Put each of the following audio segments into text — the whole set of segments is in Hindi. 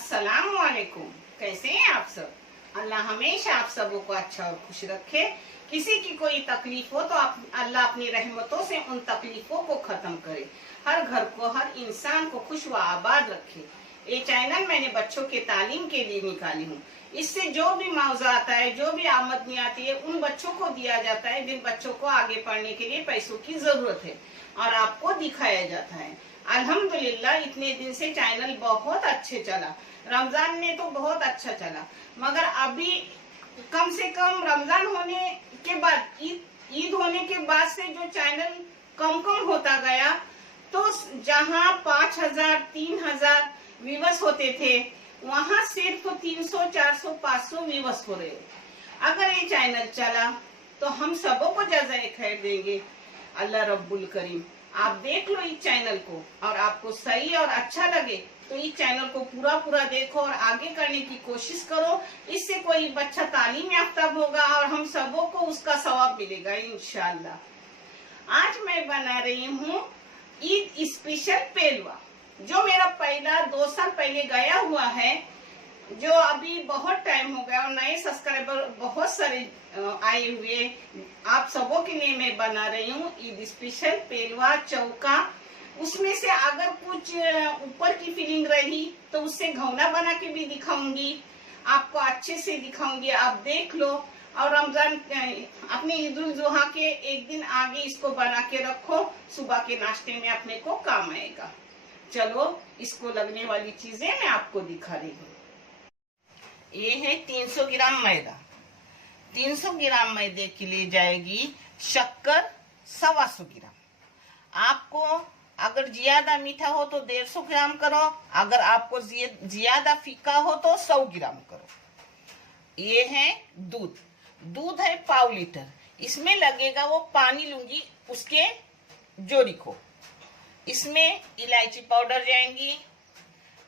अस्सलाम वालेकुम। कैसे हैं आप सब? अल्लाह हमेशा आप सबों को अच्छा और खुश रखे। किसी की कोई तकलीफ हो तो अल्लाह अपनी रहमतों से उन तकलीफों को खत्म करे, हर घर को, हर इंसान को खुश व आबाद रखे। ये चैनल मैंने बच्चों के तालीम के लिए निकाली हूँ। इससे जो भी मुआवजा आता है, जो भी आमदनी आती है, उन बच्चों को दिया जाता है जिन बच्चों को आगे पढ़ने के लिए पैसों की जरूरत है, और आपको दिखाया जाता है। अल्हम्दुलिल्लाह इतने दिन से चैनल बहुत अच्छे चला। रमजान में तो बहुत अच्छा चला, मगर अभी कम से कम रमजान होने के बाद, ईद होने के बाद से जो चैनल कम होता गया, तो जहां 5000, 3000 व्यूअर्स होते थे, वहां सिर्फ 300, 400, 500 व्यूअर्स हो रहे। अगर ये चैनल चला तो हम सबों को जज़ाए खैर देंगे अल्लाह रब्बुल करीम। आप देख लो इस चैनल को, और आपको सही और अच्छा लगे तो इस चैनल को पूरा देखो और आगे करने की कोशिश करो। इससे कोई बच्चा तालीम याफ्ता होगा और हम सबों को उसका सवाब मिलेगा इंशाअल्लाह। आज मैं बना रही हूँ ईद स्पेशल पेलवा, जो मेरा पहला 2 साल पहले गया हुआ है, जो अभी बहुत टाइम हो गया और नए सब्सक्राइबर बहुत सारे आए हुए। आप सबों के लिए मैं बना रही हूँ ईद स्पेशल पेलवा चौका। उसमें से अगर कुछ ऊपर की फीलिंग रही तो उससे घौना बना के भी दिखाऊंगी, आपको अच्छे से दिखाऊंगी, आप देख लो। और रमजान अपने ईद उल जुहा के एक दिन आगे इसको बना के रखो, सुबह के नाश्ते में अपने को काम आएगा। चलो इसको लगने वाली चीजें मैं आपको दिखा रही हूँ। ये है 300 ग्राम मैदा। 300 ग्राम मैदे के लिए जाएगी शक्कर 125 ग्राम। आपको अगर ज्यादा मीठा हो तो 150 ग्राम करो, अगर आपको ज्यादा फीका हो तो 100 ग्राम करो। ये है दूध है 1/4 लीटर। इसमें लगेगा, वो पानी लूंगी उसके जोड़ी को। इसमें इलायची पाउडर जाएंगी,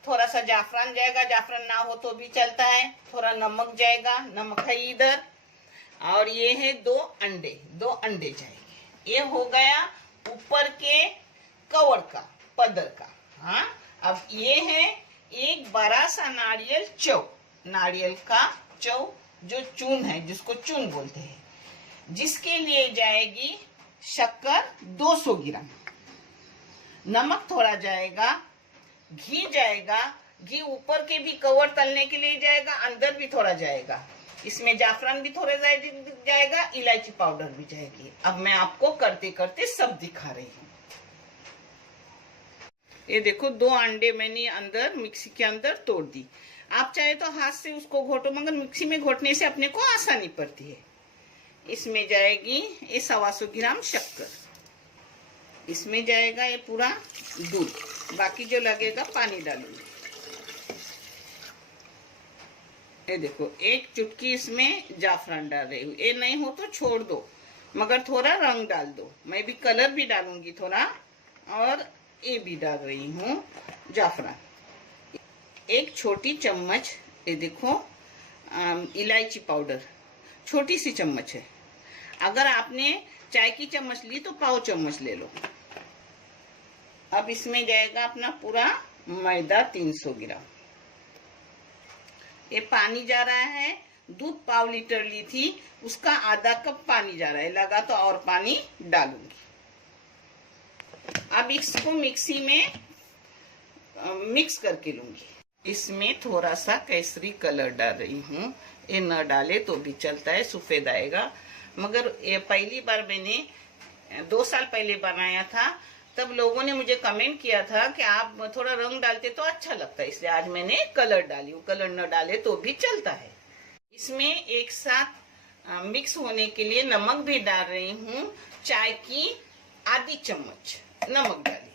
थोड़ा सा जाफरान जाएगा, जाफरान ना हो तो भी चलता है, थोड़ा नमक जाएगा, नमक है इधर, और ये है 2 अंडे जाएंगे। ये हो गया ऊपर के कवर का, पदर का। हाँ, अब ये है एक बड़ा सा नारियल का चौ, जो चून है, जिसको चून बोलते हैं, जिसके लिए जाएगी शक्कर 200 ग्राम, नमक थोड़ा जाएगा, घी जाएगा। घी ऊपर के भी कवर तलने के लिए जाएगा, अंदर भी थोड़ा जाएगा। इसमें जाफरान भी थोड़ा जाएगा, इलायची पाउडर भी जाएगी। अब मैं आपको करते करते सब दिखा रही हूँ। ये देखो 2 अंडे मैंने अंदर मिक्सी के अंदर तोड़ दी। आप चाहे तो हाथ से उसको घोटो, मगर मिक्सी में घोटने से अपने को आसानी पड़ती है। इसमें जाएगी ये 125 ग्राम शक्कर, इसमें जाएगा ये पूरा दूध, बाकी जो लगेगा पानी डालूंगी। ये देखो 1 चुटकी इसमें जाफरान डाल रही हूँ। ये नहीं हो तो छोड़ दो, मगर थोड़ा रंग डाल दो। मैं भी कलर भी डालूंगी थोड़ा, और ये भी डाल रही हूँ जाफरान। 1 छोटी चम्मच ये देखो इलायची पाउडर, छोटी सी चम्मच है। अगर आपने चाय की चम्मच ली तो 1/4 चम्मच ले लो। अब इसमें जाएगा अपना पूरा मैदा 300 ग्राम। ये पानी जा रहा है, दूध 1/4 लीटर ली थी, उसका आधा कप पानी जा रहा है, लगा तो और पानी डालूंगी। अब इसको मिक्सी में मिक्स करके लूंगी। इसमें थोड़ा सा केसरी कलर डाल रही हूँ। ये न डाले तो भी चलता है, सफेद आएगा, मगर ये पहली बार मैंने 2 साल पहले बनाया था, तब लोगों ने मुझे कमेंट किया था कि आप थोड़ा रंग डालते तो अच्छा लगता है, इसलिए आज मैंने कलर डाली। कलर न डाले तो भी चलता है। इसमें एक साथ मिक्स होने के लिए नमक भी डाल रही हूँ। चाय की आधी चम्मच नमक डाली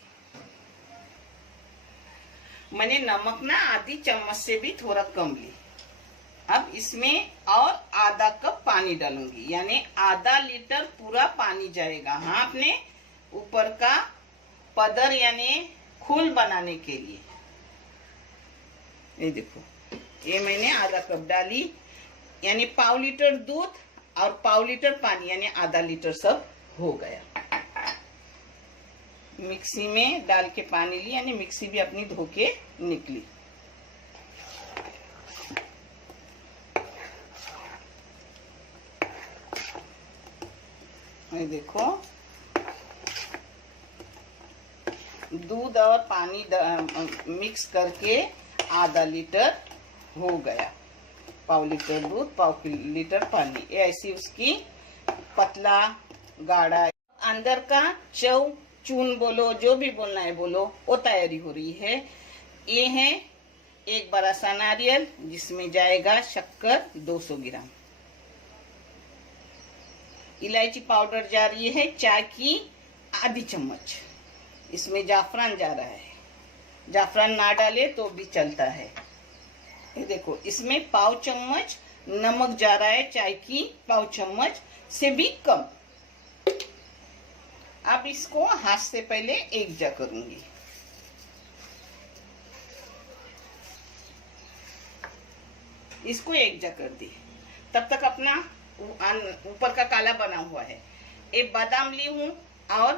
मैंने। नमक ना आधी चम्मच से भी थोड़ा कम ली। अब इसमें और आधा कप पानी डालूंगी, यानी आधा लीटर पूरा पानी जाएगा। हाँ, अपने ऊपर का पदर यानी खूल बनाने के लिए। ये देखो, ये मैंने आधा कप डाली, यानी 1/4 लीटर दूध और 1/4 लीटर पानी, यानी आधा लीटर सब हो गया। मिक्सी में डाल के पानी ली, यानी मिक्सी भी अपनी धो के निकली। ये देखो दूध और पानी मिक्स करके आधा लीटर हो गया। पाव लीटर दूध, पाव लीटर पानी, ये ऐसी उसकी पतला गाढ़ा। अंदर का चव चून बोलो, जो भी बोलना है बोलो, वो तैयारी हो रही है। ये है एक बड़ा सा नारियल, जिसमें जाएगा शक्कर 200 ग्राम। इलायची पाउडर जा रही है चाय की आधी चम्मच। इसमें जाफरान जा रहा है, जाफरान ना डाले तो भी चलता है। ये देखो इसमें पाव चम्मच नमक जा रहा है, चाय की पाव चम्मच से भी कम। अब इसको हाथ से पहले एक जा करूंगी। इसको एक जा कर दी। तब तक अपना ऊपर का काला बना हुआ है। एक बादाम ली हूँ और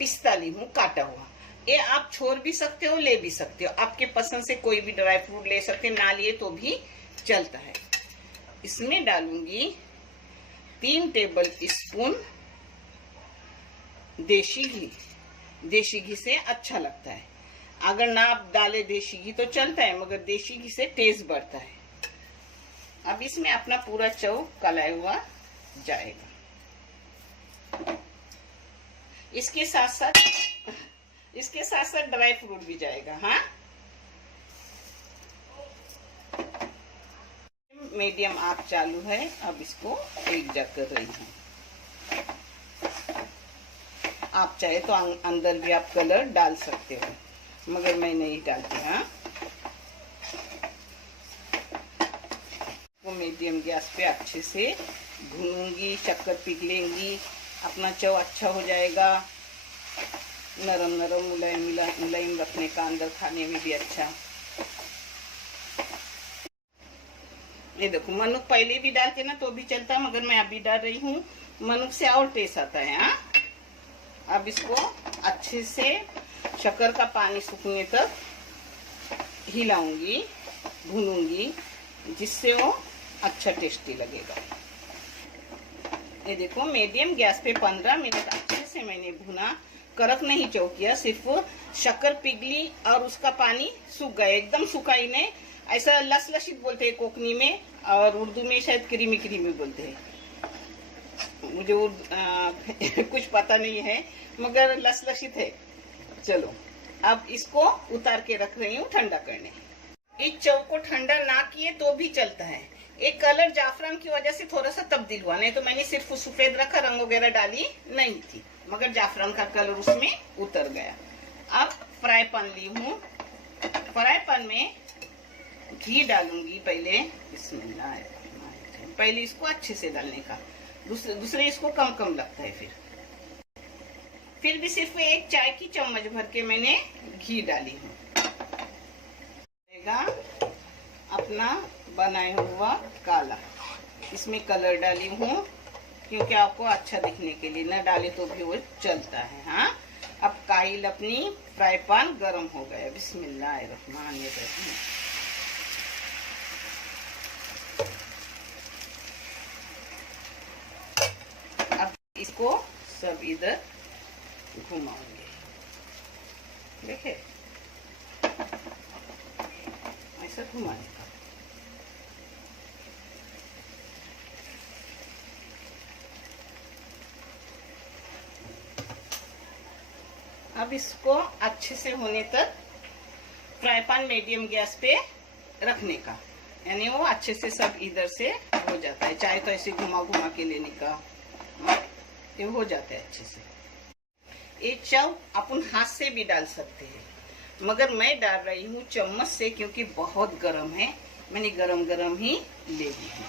पिस्ता ली हूँ काटा हुआ। ये आप छोड़ भी सकते हो, ले भी सकते हो, आपके पसंद से कोई भी ड्राई फ्रूट ले सकते हैं, ना लिए तो भी चलता है। इसमें डालूंगी 3 टेबल स्पून देशी घी। देशी घी से अच्छा लगता है। अगर ना आप डाले देशी घी तो चलता है, मगर देशी घी से टेस्ट बढ़ता है। अब इसमें अपना पूरा चव कलाया हुआ जाएगा। इसके साथ साथ ड्राई फ्रूट भी जाएगा। हाँ, मीडियम आंच चालू है। अब इसको एक जग कर रही हूँ। आप चाहे तो अंदर भी आप कलर डाल सकते हो, मगर मैं नहीं डालती। हाँ, वो मीडियम गैस पे अच्छे से भूनूंगी, शक्कर पिघलेंगी, अपना चव अच्छा हो जाएगा। नरम नरम मुलायम रखने का, अंदर खाने में भी अच्छा। ये देखो मनुक पहले भी डालते ना तो भी चलता, मगर मैं अभी डाल रही हूँ। मनुक से और टेस्ट आता है। हाँ, अब इसको अच्छे से शक्कर का पानी सूखने तक हिलाऊंगी, भूनूंगी, जिससे वो अच्छा टेस्टी लगेगा। ये देखो मीडियम गैस पे 15 मिनट अच्छे से मैंने भुना। कड़क नहीं चौ किया, सिर्फ शक्कर पिघली और उसका पानी सूख गया। एकदम सूखा ही नहीं, ऐसा लसलसित बोलते हैं कोकनी में, और उर्दू में शायद क्रीमी क्रीमी बोलते हैं। मुझे कुछ पता नहीं है, मगर लसलसित है। चलो अब इसको उतार के रख रही हूँ ठंडा करने। इस चौ को ठंडा ना किए तो भी चलता है। एक कलर जाफरान की वजह से थोड़ा सा तब्दील हुआ, नहीं तो मैंने सिर्फ सफेद रखा, रंग वगैरह डाली नहीं थी, मगर जाफरान का कलर उसमें उतर गया। अब फ्राई पैन ली हूँ। फ्राई पैन में घी डालूंगी पहले। बिस्मिल्लाह, पहले इसको अच्छे से डालने का, दूसरे इसको कम कम लगता है। फिर भी सिर्फ एक चाय की चम्मच भर के मैंने घी डाली हूँ। अपना बनाया हुआ काला इसमें कलर डाली हूँ, क्योंकि आपको अच्छा दिखने के लिए, न डाले तो भी वो चलता है। हाँ, अब काइल अपनी फ्राई पैन गरम हो गया। बिस्मिल्लाहिर्रहमानिर्रहीम। अब इसको सब इधर घुमाऊंगे। देखे, ऐसा घुमाने का। अब इसको अच्छे से होने तक फ्राई पैन मीडियम गैस पे रखने का, यानी वो अच्छे से सब इधर से हो जाता है। चाहे तो ऐसे घुमा घुमा के लेने का, ये हो जाता है अच्छे से। ये चाव अपन हाथ से भी डाल सकते हैं, मगर मैं डाल रही हूँ चम्मच से, क्योंकि बहुत गर्म है। मैंने गरम गरम ही ले ली है।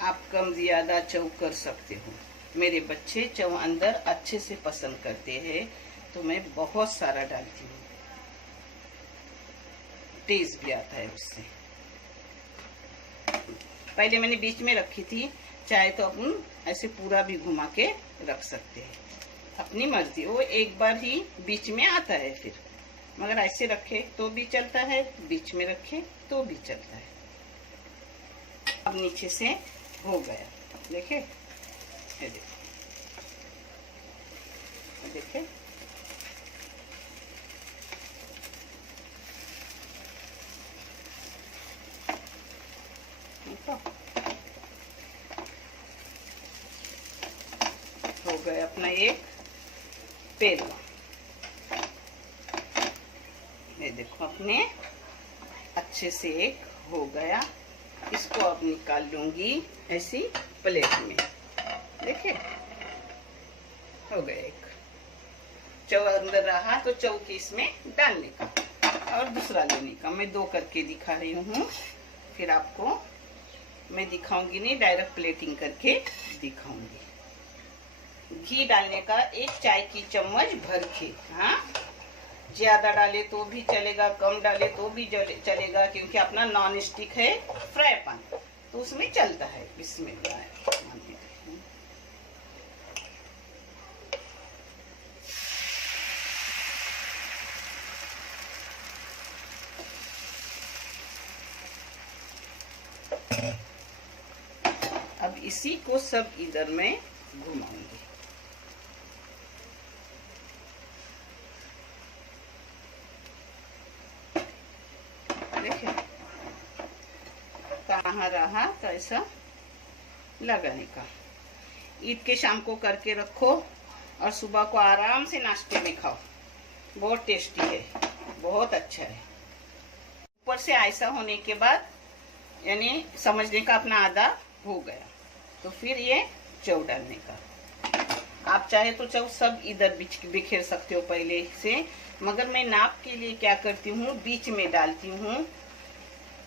आप कम ज्यादा चव कर सकते हो। मेरे बच्चे चव अंदर अच्छे से पसंद करते हैं, तो मैं बहुत सारा डालती हूँ, टेस्ट भी आता है उससे। पहले मैंने बीच में रखी थी, चाहे तो अपन ऐसे पूरा भी घुमा के रख सकते हैं, अपनी मर्जी। वो एक बार ही बीच में आता है फिर, मगर ऐसे रखे तो भी चलता है, बीच में रखे तो भी चलता है। अब नीचे से हो गया। देखे, ये देखो, देखे, हो गया अपना एक पेड़वा। ये देखो अपने अच्छे से एक हो गया। इसको अब निकाल लूंगी ऐसी प्लेट में। देखिए हो गया एक। चौ अंदर रहा तो चौ की इसमें डालने का और दूसरा लेने का। मैं दो करके दिखा रही हूँ, फिर आपको मैं दिखाऊंगी नहीं, डायरेक्ट प्लेटिंग करके दिखाऊंगी। घी डालने का 1 चाय की चम्मच भर के। हाँ, ज्यादा डाले तो भी चलेगा, कम डाले तो भी चलेगा, क्योंकि अपना नॉन स्टिक है फ्राई पैन, तो उसमें चलता है। बिस्मिल्लाह। अब इसी को सब इधर में घुमाऊंगी। देखिए कहाँ रहा तो ऐसा लगाने का। ईद के शाम को करके रखो और सुबह को आराम से नाश्ते में खाओ। बहुत टेस्टी है, बहुत अच्छा है। ऊपर से ऐसा होने के बाद यानी समझने का अपना आधा हो गया, तो फिर ये चौ डालने का। आप चाहे तो चौ सब इधर बिखेर सकते हो पहले से, मगर मैं नाप के लिए क्या करती हूँ, बीच में डालती हूँ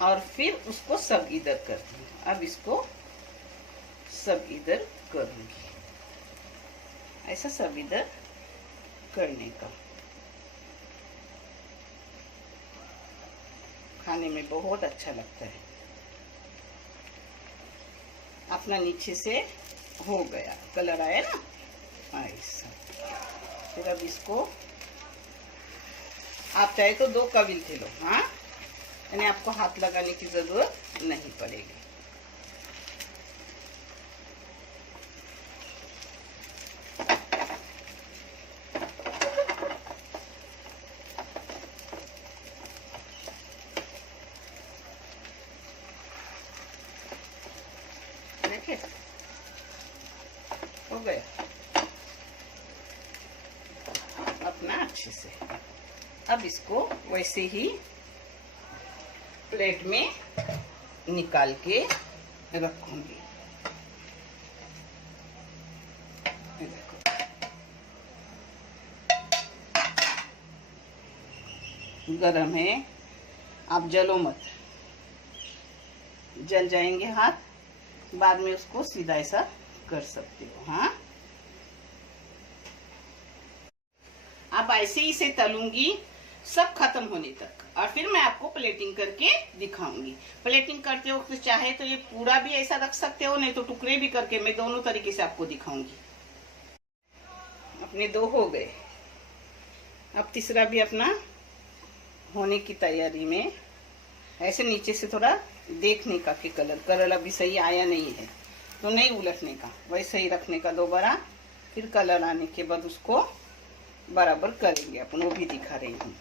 और फिर उसको सब इधर करती हूँ। अब इसको सब इधर करूंगी, ऐसा सब इधर करने का। खाने में बहुत अच्छा लगता है। अपना नीचे से हो गया, कलर आया ना ऐसा। फिर अब इसको आप चाहे तो 2 कविल्थे लो। हाँ, यानी आपको हाथ लगाने की जरूरत नहीं पड़ेगी। देखिए हो गया अपना अच्छे से। अब इसको वैसे ही प्लेट में निकाल के रखूंगी। देखो गरम है, आप जलो मत, जल जाएंगे हाथ, बाद में उसको सीधा ऐसा कर सकते हो। हाँ, अब ऐसे ही से तलूंगी सब खत्म होने तक, और फिर मैं आपको प्लेटिंग करके दिखाऊंगी। प्लेटिंग करते वक्त चाहे तो ये पूरा भी ऐसा रख सकते हो, नहीं तो टुकड़े भी करके, मैं दोनों तरीके से आपको दिखाऊंगी। अपने 2 हो गए, अब तीसरा भी अपना होने की तैयारी में। ऐसे नीचे से थोड़ा देखने का कि कलर अभी सही आया नहीं है, तो नहीं उलटने का, वैसे ही रखने का दोबारा। फिर कलर आने के बाद उसको बराबर करेंगे अपन, वो भी दिखा रही हूँ।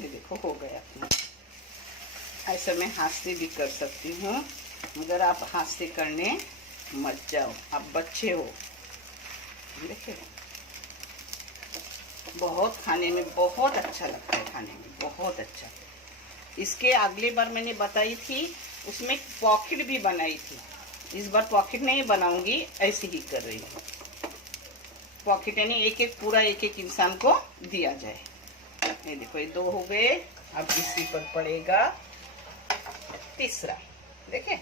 ये देखो हो गया अपना। ऐसा मैं हाथ से भी कर सकती हूँ, मगर आप हाथ से करने मत जाओ, आप बच्चे हो। देखिए बहुत खाने में बहुत अच्छा लगता है, खाने में बहुत अच्छा। इसके अगली बार मैंने बताई थी, उसमें पॉकेट भी बनाई थी। इस बार पॉकेट नहीं बनाऊंगी, ऐसे ही कर रही हूँ। पॉकेट यानी एक एक पूरा एक एक इंसान को दिया जाए। ये देखो ये 2 हो गए। अब इसी पर पड़ेगा तीसरा। देखे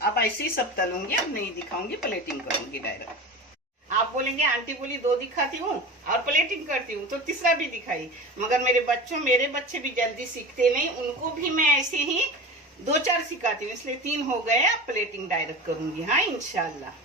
अब ऐसे ही सब तलूंगी, अब नहीं दिखाऊंगी, प्लेटिंग करूंगी डायरेक्ट। आप बोलेंगे आंटी बोली 2 दिखाती हूँ और प्लेटिंग करती हूँ, तो तीसरा भी दिखाई, मगर मेरे बच्चे भी जल्दी सीखते नहीं, उनको भी मैं ऐसे ही 2-4 सिखाती हूँ, इसलिए 3 हो गए। प्लेटिंग डायरेक्ट करूंगी। हाँ इंशाल्लाह।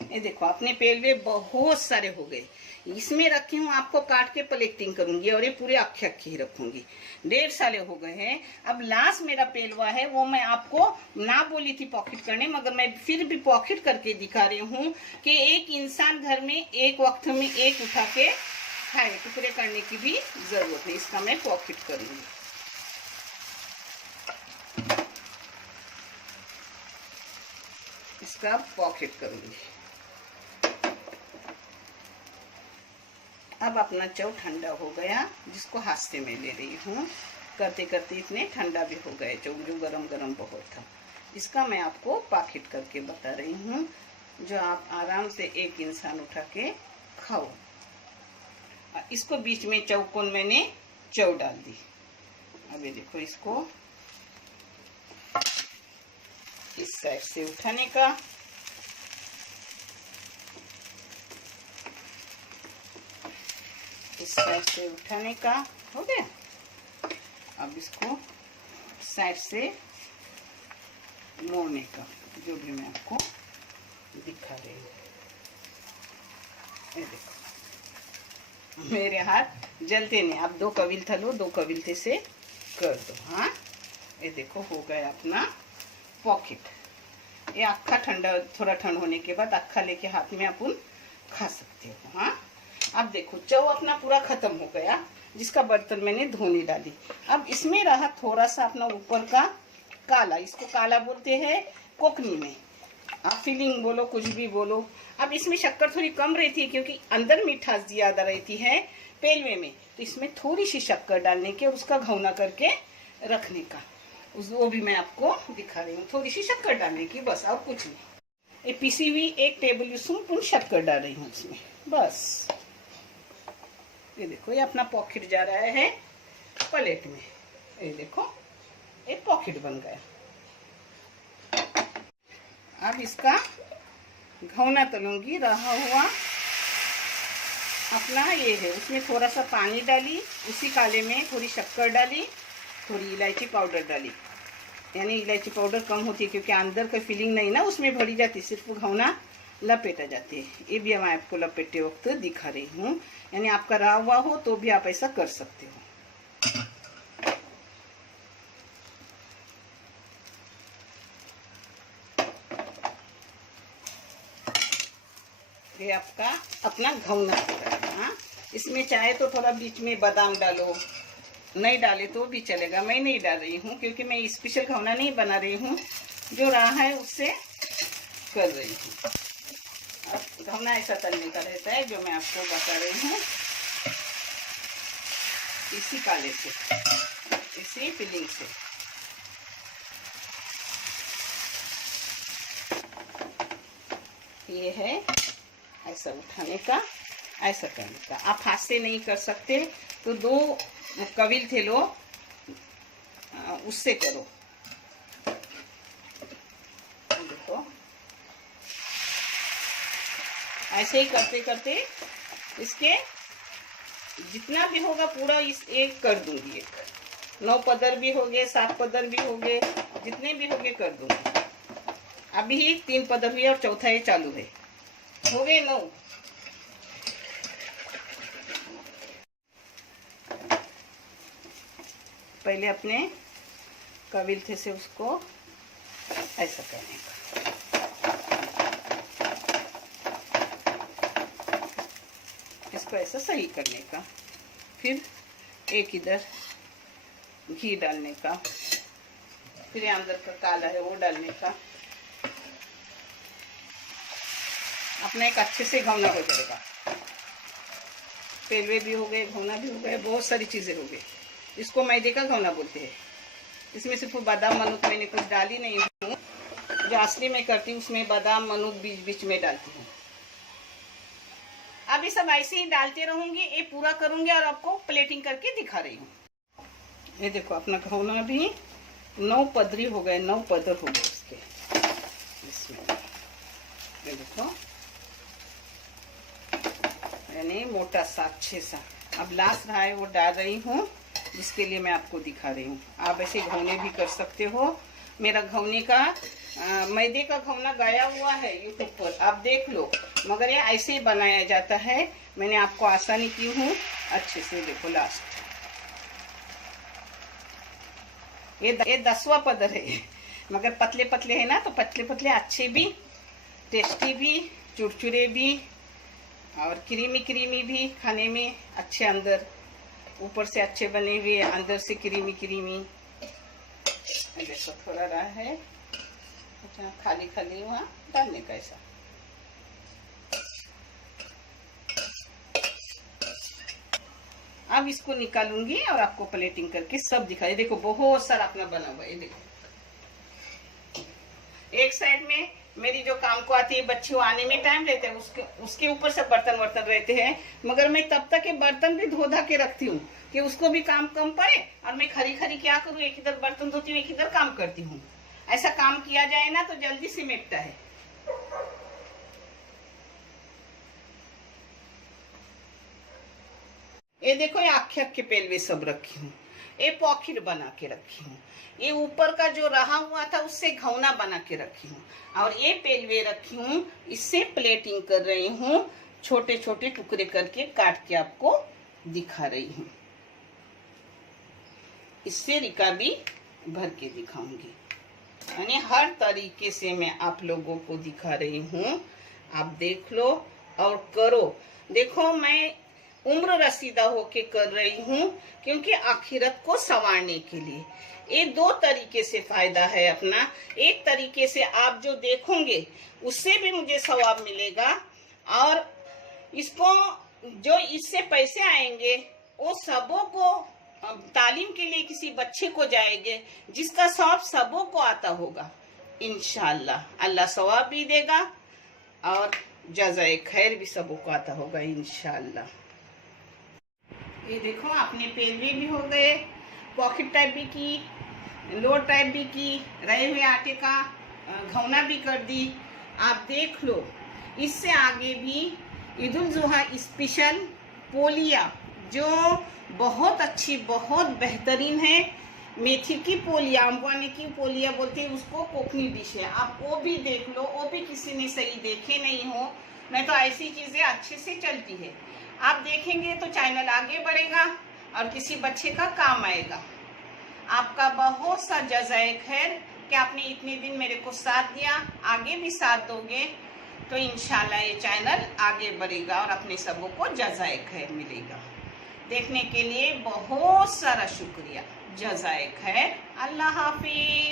ये देखो अपने पेलवे बहुत सारे हो गए। इसमें रखी हूँ, आपको काट के प्लेटिंग करूंगी और ये पूरे अक्खे अक्खे ही रखूंगी। 1.5 साल हो गए हैं। अब लास्ट मेरा पेलवा है, वो मैं आपको ना बोली थी पॉकेट करने, मगर मैं फिर भी पॉकेट करके दिखा रही हूँ कि एक इंसान घर में एक वक्त में एक उठा के खाए, टुकड़े करने की भी जरूरत नहीं। इसका मैं पॉकेट करूंगी। इसका पॉकेट करूंगी। अब अपना चौ ठंडा हो गया, जिसको हाथ से मैं ले रही हूँ। करते करते इतने ठंडा भी हो गए चौ, जो गरम गरम बहुत था। इसका मैं आपको पॉकेट करके बता रही हूँ, जो आप आराम से एक इंसान उठा के खाओ। इसको बीच में चौकोन मैंने चौ डाल दी। अब ये देखो, इसको इस साइड से उठाने का, इस साइड से उठाने का हो गया। अब इसको साइड से मोड़ने का, जो भी मैं आपको दिखा रही हूँ। ये देखो मेरे हाथ जलते नहीं। आप 2 कविलता लो, 2 कविलते से कर दो। हाँ, ये देखो हो गया अपना पॉकेट। ये अक्खा ठंडा, थोड़ा ठंड होने के बाद अक्खा लेके हाथ में अपन खा सकते हो। हाँ, अब देखो चौ अपना पूरा खत्म हो गया, जिसका बर्तन मैंने धोने डाली। अब इसमें रहा थोड़ा सा अपना ऊपर का काला, इसको काला बोलते हैं कोकनी में, आप फीलिंग बोलो कुछ भी बोलो। अब इसमें शक्कर थोड़ी कम रहती है, क्योंकि अंदर मिठास ज्यादा रहती है पेलवे में, तो इसमें थोड़ी सी शक्कर डालने के उसका घौना करके रखने का, वो भी मैं आपको दिखा रही हूँ। थोड़ी सी शक्कर डालने की, बस और कुछ नहीं। ये पिसी हुई 1 टेबल स्पून शक्कर डाल रही हूँ इसमें, बस। ये देखो, ये अपना पॉकेट जा रहा है प्लेट में। ये देखो एक पॉकेट बन गया। अब इसका घौना तलूंगी। रहा हुआ अपना ये है, उसमें थोड़ा सा पानी डाली, उसी काले में थोड़ी शक्कर डाली, थोड़ी इलायची पाउडर डाली। यानी इलायची पाउडर कम होती है, क्योंकि अंदर का फीलिंग नहीं ना उसमें भरी जाती, सिर्फ घौना लपेटा जाते हैं। ये भी मैं आपको लपेटे वक्त दिखा रही हूँ। यानी आपका रहा हुआ हो तो भी आप ऐसा कर सकते हो। ये आपका अपना घौना होता है। हाँ, इसमें चाहे तो थोड़ा बीच में बादाम डालो, नहीं डाले तो भी चलेगा। मैं नहीं डाल रही हूँ, क्योंकि मैं स्पेशल घौना नहीं बना रही हूँ, जो रहा है उससे कर रही हूँ। अब घौना ऐसा तलने का रहता है, जो मैं आपको बता रही हूँ, इसी काले से, इसी फिलिंग से। ये है ऐसा उठाने का, ऐसा करने का। आप हाथ से नहीं कर सकते तो 2 कविल थे लो, उससे करो। देखो ऐसे ही करते करते इसके जितना भी होगा पूरा इस एक कर दूंगी। 9 पदर भी हो गए, 7 पदर भी हो गए, जितने भी हो गए कर दूंगी। अभी 3 पदर हुए और चौथा ये चालू है, हो गए 9। पहले अपने कविलथे से उसको ऐसा करने का, इसको ऐसा सही करने का, फिर एक इधर घी डालने का, फिर अंदर का काला है वो डालने का। अपना एक अच्छे से घौना हो जाएगा। पेलवे भी हो गए, घौना भी हो गए, बहुत सारी चीजें हो गई। इसको मैदे का घौना बोलते हैं। इसमें सिर्फ बादाम मनुक मैंने कुछ डाली नहीं हूँ, जो असली में करती हूँ उसमें बादाम मनुक बीच बीच में डालती हूँ। अब ये सब ऐसे ही डालते रहूंगी, ये पूरा करूंगी और आपको प्लेटिंग करके दिखा रही हूँ। ये देखो अपना घौना भी 9 पदरी हो गए, 9 पदर हो गए इसके। इसमें ये देखो, यानी मोटा सा अच्छे सा। अब लास्ट रहा है वो डाल रही हूँ, जिसके लिए मैं आपको दिखा रही हूँ। आप ऐसे घौने भी कर सकते हो, मेरा घवने का मैदे का घवना गया हुआ है यूट्यूब पर, आप देख लो। मगर ये ऐसे ही बनाया जाता है, मैंने आपको आसानी की हूँ। अच्छे से देखो लास्ट, ये 10वां पदर है, मगर पतले पतले है ना, तो पतले पतले अच्छे भी, टेस्टी भी, चुरचुरे भी और क्रीमी क्रीमी भी, खाने में अच्छे, अंदर ऊपर से अच्छे बने हुए, अंदर से क्रीमी क्रीमी। देखो थोड़ा रहा है, अच्छा खाली खाली वहाँ डालने का ऐसा। अब इसको निकालूंगी और आपको प्लेटिंग करके सब दिखाई। देखो बहुत सारा अपना बना हुआ है। देखो एक साइड में मेरी जो काम को आती है बच्ची, वो आने में टाइम लेते हैं, उसके ऊपर से बर्तन वर्तन रहते हैं, मगर मैं तब तक के बर्तन भी धो धा के रखती हूँ कि उसको भी काम कम पड़े। और मैं खरी खरी क्या करूँ, एक इधर बर्तन धोती हूँ, एक इधर काम करती हूँ। ऐसा काम किया जाए ना तो जल्दी से मिटता है। ये देखो, ये आखे आखे पेलवे सब रखी हूँ, ये पॉकेट बना के रखी हूँ, ये ऊपर का जो रहा हुआ था उससे घवना बना के रखी हूँ, और ये पेलवे रखी हूँ, इससे प्लेटिंग कर रही हूँ, छोटे छोटे टुकड़े करके काट के आपको दिखा रही हूँ। इससे रिका भी भर के दिखाऊंगी, यानी हर तरीके से मैं आप लोगों को दिखा रही हूँ। आप देख लो और करो। देखो मैं उम्र रसीदा होके कर रही हूँ, क्योंकि आखिरत को संवारने के लिए। ये 2 तरीके से फायदा है अपना। एक तरीके से आप जो देखोगे उससे भी मुझे सवाब मिलेगा, और इसको जो इससे पैसे आएंगे वो सबों को तालीम के लिए किसी बच्चे को जाएंगे, जिसका सवाब सबों को आता होगा। इंशाल्लाह अल्लाह सवाब भी देगा और जज़ाए खैर भी सबों को आता होगा इंशाल्लाह। ये देखो अपने पेलवे भी हो गए, पॉकेट टाइप भी की, लोड टाइप भी की, रहे हुए आटे का घवना भी कर दी। आप देख लो, इससे आगे भी ईद उल जुहा स्पेशल पोलिया, जो बहुत अच्छी, बहुत बेहतरीन है। मेथी की पोलिया, अम्बानी की पोलिया बोलते हैं उसको, कोकनी डिश है। आप वो भी देख लो, वो भी किसी ने सही देखे नहीं हो। नहीं तो ऐसी चीजें अच्छे से चलती है, आप देखेंगे तो चैनल आगे बढ़ेगा और किसी बच्चे का काम आएगा। आपका बहुत सा जज़ाए खैर कि आपने इतने दिन मेरे को साथ दिया, आगे भी साथ दोगे तो इंशाल्लाह ये चैनल आगे बढ़ेगा और अपने सबों को जज़ाए खैर मिलेगा। देखने के लिए बहुत सारा शुक्रिया। जज़ाए खैर। अल्लाह हाफिज।